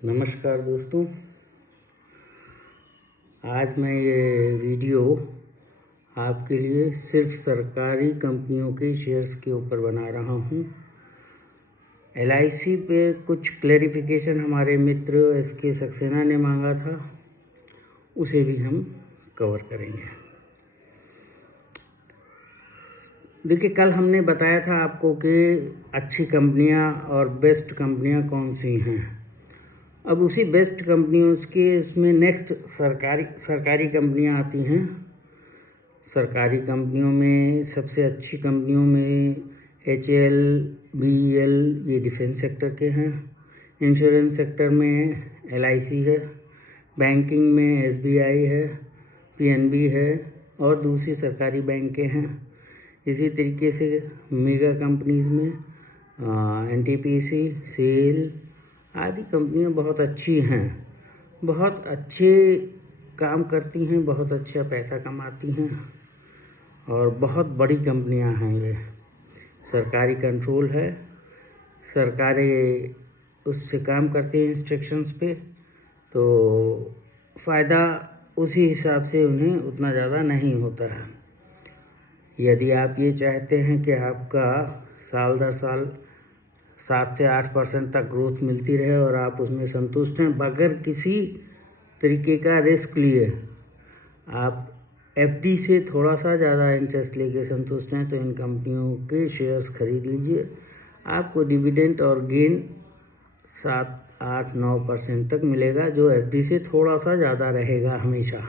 नमस्कार दोस्तों। आज मैं ये वीडियो आपके लिए सिर्फ सरकारी कंपनियों के शेयर्स के ऊपर बना रहा हूँ। LIC पे कुछ क्लैरिफिकेशन हमारे मित्र SK सक्सेना ने मांगा था, उसे भी हम कवर करेंगे। देखिए, कल हमने बताया था आपको कि अच्छी कंपनियाँ और बेस्ट कंपनियाँ कौन सी हैं। अब उसी बेस्ट कंपनियों के इसमें नेक्स्ट सरकारी कंपनियां आती हैं। सरकारी कंपनियों में सबसे अच्छी कंपनियों में HAL, BEL ये डिफेंस सेक्टर के हैं। इंश्योरेंस सेक्टर में LIC है। बैंकिंग में SBI है, PNB है और दूसरी सरकारी बैंकें हैं। इसी तरीके से मेगा कंपनीज़ में NTPC, SAIL आदि कंपनियां बहुत अच्छी हैं, बहुत अच्छे काम करती हैं, बहुत अच्छा पैसा कमाती हैं और बहुत बड़ी कंपनियां हैं। ये सरकारी कंट्रोल है, सरकारी उससे काम करते हैं इंस्ट्रक्शंस पे, तो फ़ायदा उसी हिसाब से उन्हें उतना ज़्यादा नहीं होता है। यदि आप ये चाहते हैं कि आपका साल दर साल 7 से 8% तक ग्रोथ मिलती रहे और आप उसमें संतुष्ट हैं बगैर किसी तरीके का रिस्क लिए, आप FD से थोड़ा सा ज़्यादा इंटरेस्ट लेके संतुष्ट हैं, तो इन कंपनियों के शेयर्स खरीद लीजिए। आपको डिविडेंड और गेन 7, 8, 9% तक मिलेगा, जो FD से थोड़ा सा ज़्यादा रहेगा हमेशा।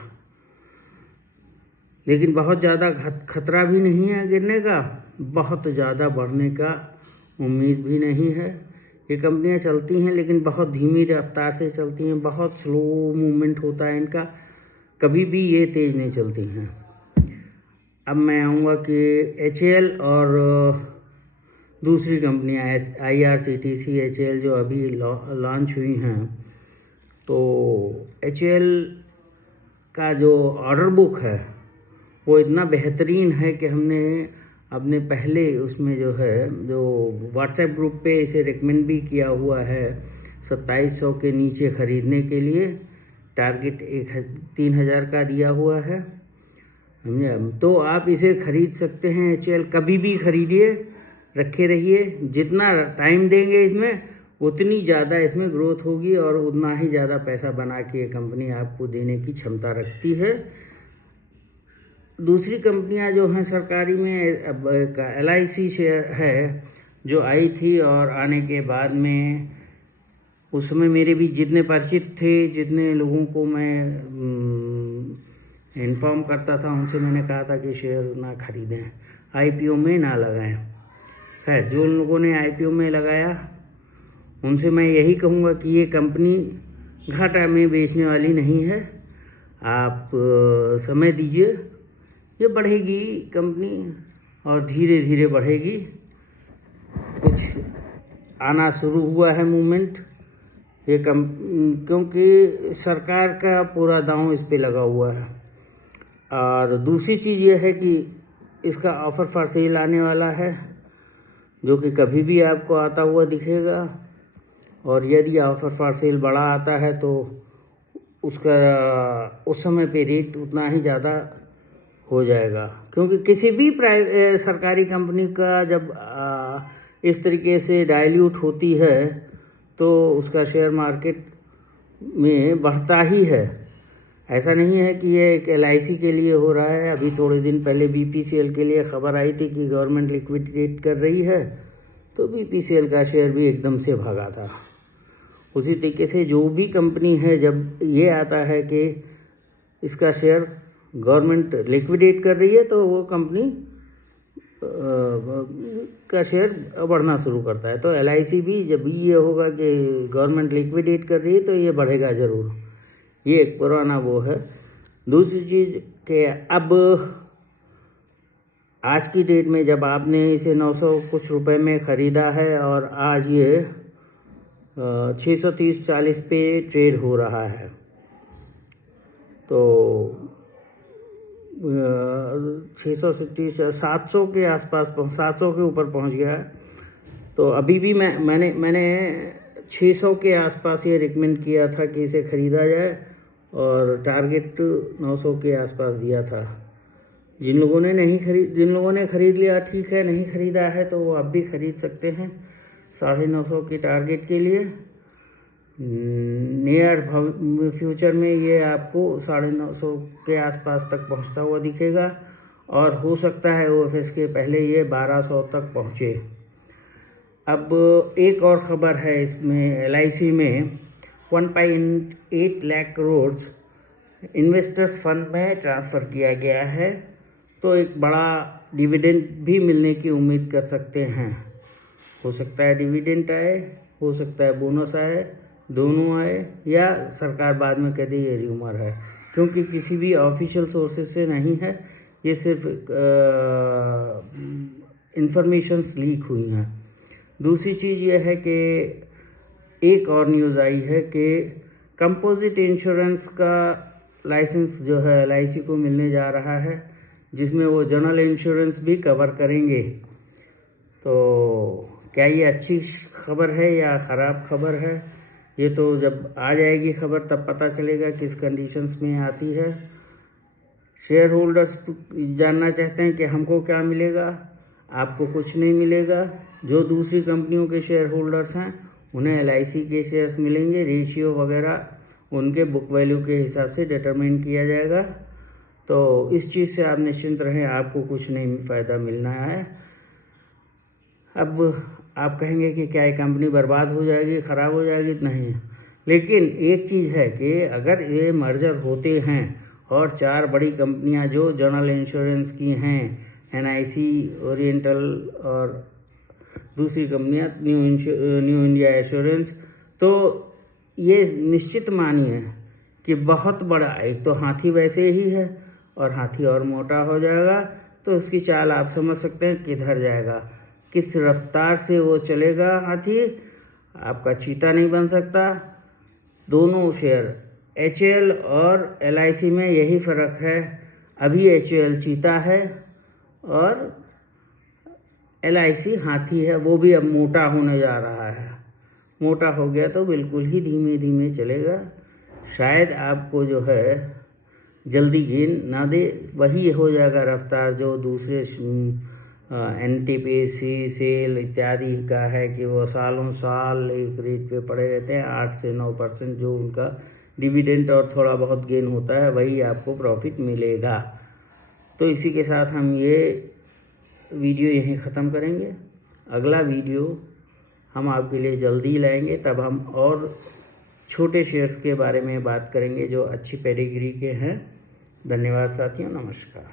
लेकिन बहुत ज़्यादा खतरा भी नहीं है गिरने का, बहुत ज़्यादा बढ़ने का उम्मीद भी नहीं है। ये कंपनियां चलती हैं लेकिन बहुत धीमी रफ्तार से चलती हैं, बहुत स्लो मूवमेंट होता है इनका, कभी भी ये तेज़ नहीं चलती हैं। अब मैं आऊँगा कि HAL और दूसरी कंपनियां IRCTC, HAL जो अभी लॉन्च हुई हैं, तो HAL का जो ऑर्डर बुक है वो इतना बेहतरीन है कि हमने अपने पहले उसमें जो व्हाट्सएप ग्रुप पे इसे रिकमेंड भी किया हुआ है 2700 के नीचे ख़रीदने के लिए। टारगेट 3000 का दिया हुआ है, तो आप इसे ख़रीद सकते हैं। HAL कभी भी ख़रीदिए, रखे रहिए। जितना टाइम देंगे इसमें उतनी ज़्यादा इसमें ग्रोथ होगी और उतना ही ज़्यादा पैसा बना के ये कंपनी आपको देने की क्षमता रखती है। दूसरी कंपनियां जो हैं सरकारी में, LIC शेयर है जो आई थी और आने के बाद में उस समय मेरे भी जितने परिचित थे, जितने लोगों को मैं इन्फॉर्म करता था, उनसे मैंने कहा था कि शेयर ना खरीदें, IPO में ना लगाएं। खैर, जो लोगों ने IPO में लगाया उनसे मैं यही कहूँगा कि ये कंपनी घाटा में बेचने वाली नहीं है। आप समय दीजिए, ये बढ़ेगी कंपनी और धीरे धीरे बढ़ेगी। कुछ आना शुरू हुआ है मूवमेंट ये क्योंकि सरकार का पूरा दांव इस पे लगा हुआ है। और दूसरी चीज़ ये है कि इसका ऑफ़र फॉर सेल आने वाला है, जो कि कभी भी आपको आता हुआ दिखेगा। और यदि ऑफ़र फॉर सेल बड़ा आता है तो उसका उस समय पे रेट उतना ही ज़्यादा हो जाएगा, क्योंकि किसी भी सरकारी कंपनी का जब इस तरीके से डाइल्यूट होती है तो उसका शेयर मार्केट में बढ़ता ही है। ऐसा नहीं है कि ये एक LIC के लिए हो रहा है। अभी थोड़े दिन पहले BPCL के लिए खबर आई थी कि गवर्नमेंट लिक्विडेट कर रही है, तो BPCL का शेयर भी एकदम से भागा था। उसी तरीके से जो भी कंपनी है, जब ये आता है कि इसका शेयर गवर्नमेंट लिक्विडेट कर रही है, तो वो कंपनी का शेयर बढ़ना शुरू करता है। तो LIC भी जब ये होगा कि गवर्नमेंट लिक्विडेट कर रही है तो ये बढ़ेगा ज़रूर। ये एक पुराना वो है। दूसरी चीज़ कि अब आज की डेट में जब आपने इसे 900 कुछ रुपए में ख़रीदा है और आज ये 630-40 पे ट्रेड हो रहा है, तो 700 के आसपास 700 के ऊपर पहुंच गया है। तो अभी भी मैंने 600 के आसपास ये रिकमेंड किया था कि इसे ख़रीदा जाए और टारगेट 900 के आसपास दिया था। जिन लोगों ने ख़रीद लिया ठीक है, नहीं ख़रीदा है तो वो अब भी ख़रीद सकते हैं 950 के टारगेट के लिए। नियर फ्यूचर में ये आपको 950 के आसपास तक पहुंचता हुआ दिखेगा और हो सकता है OFS के पहले ये 1200 तक पहुंचे। अब एक और ख़बर है इसमें, LIC में 1.8 लाख करोड़ इन्वेस्टर्स फंड में ट्रांसफ़र किया गया है, तो एक बड़ा डिविडेंड भी मिलने की उम्मीद कर सकते हैं। हो सकता है डिविडेंड आए, हो सकता है बोनस आए, दोनों आए, या सरकार बाद में कह दे ये र्यूमर है, क्योंकि किसी भी ऑफिशियल सोर्सेज से नहीं है, ये सिर्फ इंफॉर्मेशंस लीक हुई हैं। दूसरी चीज़ ये है कि एक और न्यूज़ आई है कि कंपोजिट इंश्योरेंस का लाइसेंस जो है LIC को मिलने जा रहा है, जिसमें वो जनरल इंश्योरेंस भी कवर करेंगे। तो क्या ये अच्छी खबर है या ख़राब खबर है, ये तो जब आ जाएगी खबर तब पता चलेगा किस कंडीशंस में आती है। शेयर होल्डर्स जानना चाहते हैं कि हमको क्या मिलेगा। आपको कुछ नहीं मिलेगा। जो दूसरी कंपनियों के शेयर होल्डर्स हैं उन्हें LIC के शेयर्स मिलेंगे। रेशियो वगैरह उनके बुक वैल्यू के हिसाब से डिटरमाइन किया जाएगा। तो इस चीज़ से आप निश्चिंत रहें, आपको कुछ नहीं फ़ायदा मिलना है। अब आप कहेंगे कि क्या ये कंपनी बर्बाद हो जाएगी, ख़राब हो जाएगी? नहीं, लेकिन एक चीज़ है कि अगर ये मर्जर होते हैं और 4 बड़ी कंपनियां जो जनरल इंश्योरेंस की हैं, NIC, ओरिएंटल और दूसरी कंपनियां न्यू इंडिया एश्योरेंस, तो ये निश्चित मानिए कि बहुत बड़ा, एक तो हाथी वैसे ही है और हाथी और मोटा हो जाएगा, तो उसकी चाल आप समझ सकते हैं किधर जाएगा, किस रफ्तार से वो चलेगा। हाथी आपका चीता नहीं बन सकता। दोनों शेयर HAL और LIC में यही फ़र्क है। अभी HAL चीता है और LIC हाथी है, वो भी अब मोटा होने जा रहा है। मोटा हो गया तो बिल्कुल ही धीमे धीमे चलेगा। शायद आपको जो है जल्दी गेन ना दे, वही हो जाएगा रफ्तार जो दूसरे NTPC, सेल इत्यादि का है कि वो सालों साल एक रेट पे पड़े रहते हैं। 8 से 9% जो उनका डिविडेंड और थोड़ा बहुत गेन होता है, वही आपको प्रॉफिट मिलेगा। तो इसी के साथ हम ये वीडियो यहीं ख़त्म करेंगे। अगला वीडियो हम आपके लिए जल्दी लाएंगे, तब हम और छोटे शेयर्स के बारे में बात करेंगे जो अच्छी पेडिग्री के हैं। धन्यवाद साथियों, नमस्कार।